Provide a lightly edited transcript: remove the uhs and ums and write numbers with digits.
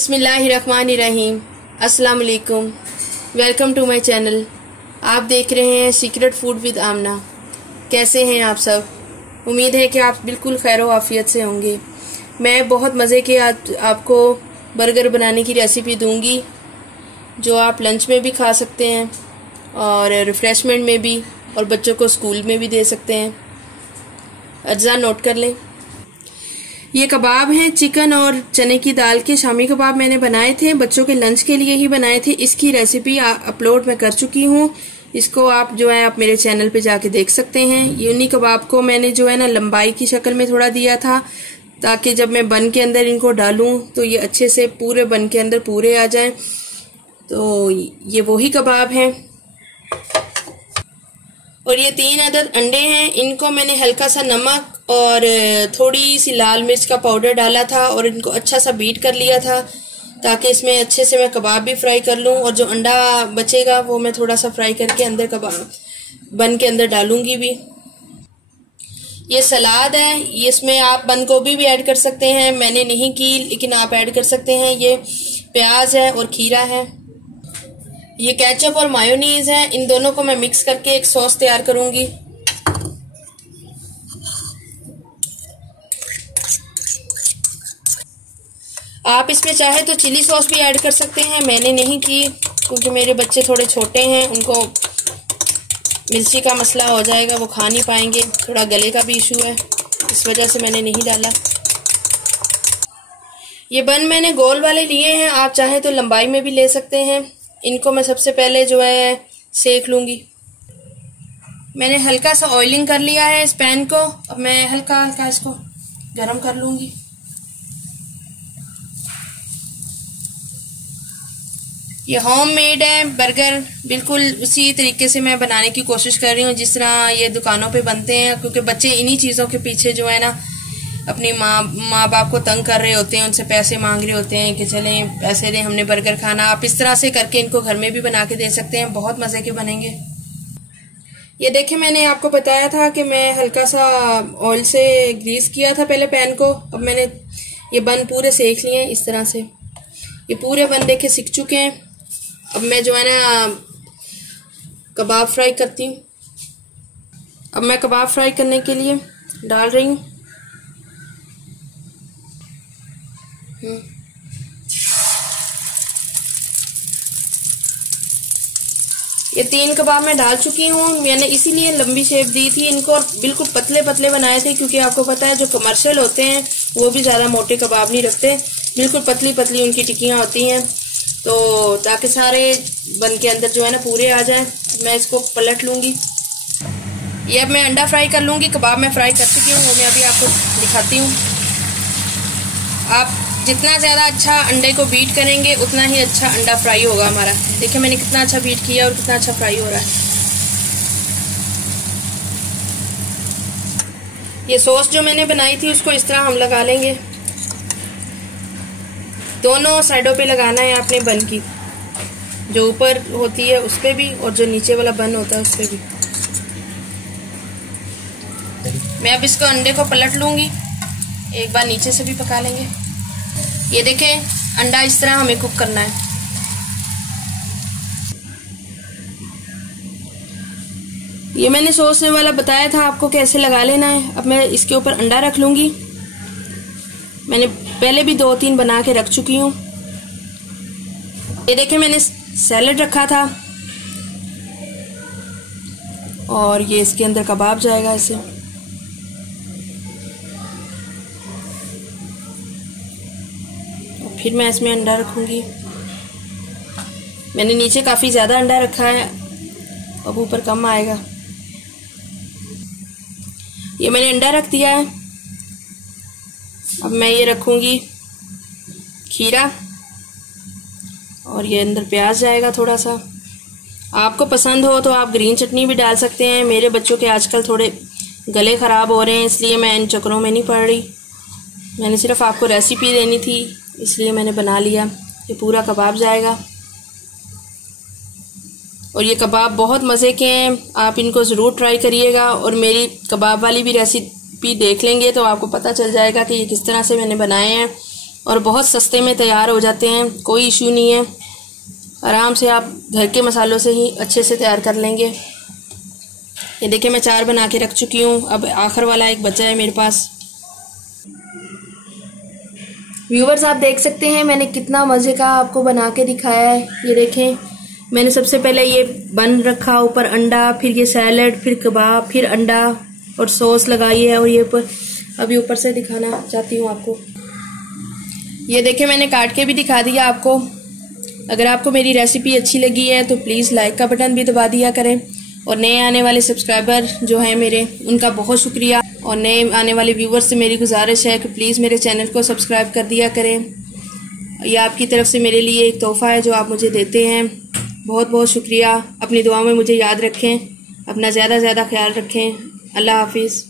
बिस्मिल्लाहिर्रहमानिर्रहीम। अस्सलाम वालेकुम। Welcome to my channel. आप देख रहे हैं सीक्रेट फूड विद आमना। कैसे हैं आप सब? उम्मीद है कि आप बिल्कुल खैर आफियत से होंगे। मैं बहुत मज़े के आपको बर्गर बनाने की रेसिपी दूंगी, जो आप लंच में भी खा सकते हैं और रिफ़्रेशमेंट में भी, और बच्चों को स्कूल में भी दे सकते हैं। अज्जा नोट कर लें। ये कबाब हैं चिकन और चने की दाल के। शामी कबाब मैंने बनाए थे, बच्चों के लंच के लिए ही बनाए थे। इसकी रेसिपी अपलोड मैं कर चुकी हूँ। इसको आप जो है आप मेरे चैनल पे जाके देख सकते हैं। यूनी कबाब को मैंने जो है ना लंबाई की शक्ल में थोड़ा दिया था, ताकि जब मैं बन के अंदर इनको डालूं तो ये अच्छे से पूरे बन के अंदर पूरे आ जाएं। तो ये वही कबाब हैं। और ये 3 अदद अंडे हैं। इनको मैंने हल्का सा नमक और थोड़ी सी लाल मिर्च का पाउडर डाला था और इनको अच्छा सा बीट कर लिया था, ताकि इसमें अच्छे से मैं कबाब भी फ्राई कर लूं। और जो अंडा बचेगा वो मैं थोड़ा सा फ्राई करके अंदर कबाब बन के अंदर डालूंगी भी। ये सलाद है, इसमें आप बंद गोभी भी ऐड कर सकते हैं, मैंने नहीं की लेकिन आप ऐड कर सकते हैं। ये प्याज है और खीरा है। ये केचप और मायोनीज है। इन दोनों को मैं मिक्स करके एक सॉस तैयार करूंगी। आप इसमें चाहे तो चिली सॉस भी ऐड कर सकते हैं, मैंने नहीं की क्योंकि मेरे बच्चे थोड़े छोटे हैं, उनको मिर्ची का मसला हो जाएगा, वो खा नहीं पाएंगे। थोड़ा गले का भी इशू है, इस वजह से मैंने नहीं डाला। ये बन मैंने गोल वाले लिए हैं, आप चाहे तो लंबाई में भी ले सकते हैं। इनको मैं सबसे पहले जो है सेक लूंगी। मैंने हल्का सा ऑयलिंग कर लिया है इस पैन को। अब मैं हल्का हल्का इसको गरम कर लूंगी। ये होममेड है बर्गर, बिल्कुल उसी तरीके से मैं बनाने की कोशिश कर रही हूँ जिस तरह ये दुकानों पे बनते हैं, क्योंकि बच्चे इन्हीं चीज़ों के पीछे जो है ना अपनी माँ बाप को तंग कर रहे होते हैं, उनसे पैसे मांग रहे होते हैं कि चलें पैसे दें, हमने बर्गर खाना। आप इस तरह से करके इनको घर में भी बना के दे सकते हैं, बहुत मज़े के बनेंगे। ये देखिए, मैंने आपको बताया था कि मैं हल्का सा ऑयल से ग्रीस किया था पहले पैन को। अब मैंने ये बन पूरे सेक लिए हैं इस तरह से। ये पूरे बन देखे सीख चुके हैं। अब मैं जो है ना कबाब फ्राई करती हूँ। अब मैं कबाब फ्राई करने के लिए डाल रही हूँ। ये 3 कबाब मैं डाल चुकी हूँ। मैंने इसीलिए लंबी शेप दी थी इनको, और बिल्कुल पतले पतले बनाए थे, क्योंकि आपको पता है जो कमर्शियल होते हैं वो भी ज़्यादा मोटे कबाब नहीं रखते, बिल्कुल पतली पतली उनकी टिक्कियाँ होती हैं। तो ताकि सारे बन के अंदर जो है ना पूरे आ जाएं। मैं इसको पलट लूँगी। ये अब मैं अंडा फ्राई कर लूँगी। कबाब मैं फ्राई कर चुकी हूँ, वो मैं अभी आपको दिखाती हूँ। आप जितना ज़्यादा अच्छा अंडे को बीट करेंगे उतना ही अच्छा अंडा फ्राई होगा हमारा। देखिए मैंने कितना अच्छा बीट किया और कितना अच्छा फ्राई हो रहा है। ये सॉस जो मैंने बनाई थी उसको इस तरह हम लगा लेंगे। दोनों साइडों पे लगाना है आपने बन की, जो ऊपर होती है उस पे भी और जो नीचे वाला बन होता है उस पे भी। मैं अब इसको अंडे को पलट लूँगी, एक बार नीचे से भी पका लेंगे। ये देखें, अंडा इस तरह हमें कुक करना है। ये मैंने सॉस वाला बताया था आपको कैसे लगा लेना है। अब मैं इसके ऊपर अंडा रख लूँगी। मैंने पहले भी 2-3 बना के रख चुकी हूँ। ये देखें, मैंने सैलेड रखा था और ये इसके अंदर कबाब जाएगा ऐसे। फिर मैं इसमें अंडा रखूँगी। मैंने नीचे काफ़ी ज़्यादा अंडा रखा है, अब ऊपर कम आएगा। ये मैंने अंडा रख दिया है। अब मैं ये रखूँगी खीरा और ये अंदर प्याज जाएगा थोड़ा सा। आपको पसंद हो तो आप ग्रीन चटनी भी डाल सकते हैं। मेरे बच्चों के आजकल थोड़े गले ख़राब हो रहे हैं, इसलिए मैं इन चक्करों में नहीं पड़ रही। मैंने सिर्फ आपको रेसिपी देनी थी, इसलिए मैंने बना लिया। ये पूरा कबाब जाएगा और ये कबाब बहुत मज़े के हैं। आप इनको ज़रूर ट्राई करिएगा और मेरी कबाब वाली भी रेसिपी देख लेंगे तो आपको पता चल जाएगा कि ये किस तरह से मैंने बनाए हैं और बहुत सस्ते में तैयार हो जाते हैं, कोई इश्यू नहीं है। आराम से आप घर के मसालों से ही अच्छे से तैयार कर लेंगे। ये देखिए मैं 4 बना के रख चुकी हूँ। अब आखिर वाला एक बचा है मेरे पास। व्यूवर्स आप देख सकते हैं मैंने कितना मज़े का आपको बना के दिखाया है। ये देखें मैंने सबसे पहले ये बन रखा, ऊपर अंडा, फिर ये सैलड, फिर कबाब, फिर अंडा और सॉस लगाई है। और ये अभी ऊपर से दिखाना चाहती हूँ आपको। ये देखें मैंने काट के भी दिखा दिया आपको। अगर आपको मेरी रेसिपी अच्छी लगी है तो प्लीज़ लाइक का बटन भी दबा दिया करें। और नए आने वाले सब्सक्राइबर जो हैं मेरे, उनका बहुत शुक्रिया। और नए आने वाले व्यूवर्स से मेरी गुजारिश है कि प्लीज़ मेरे चैनल को सब्सक्राइब कर दिया करें। ये आपकी तरफ से मेरे लिए एक तोहफ़ा है जो आप मुझे देते हैं। बहुत बहुत शुक्रिया। अपनी दुआ में मुझे याद रखें। अपना ज़्यादा से ज़्यादा ख्याल रखें। अल्लाह हाफिज़।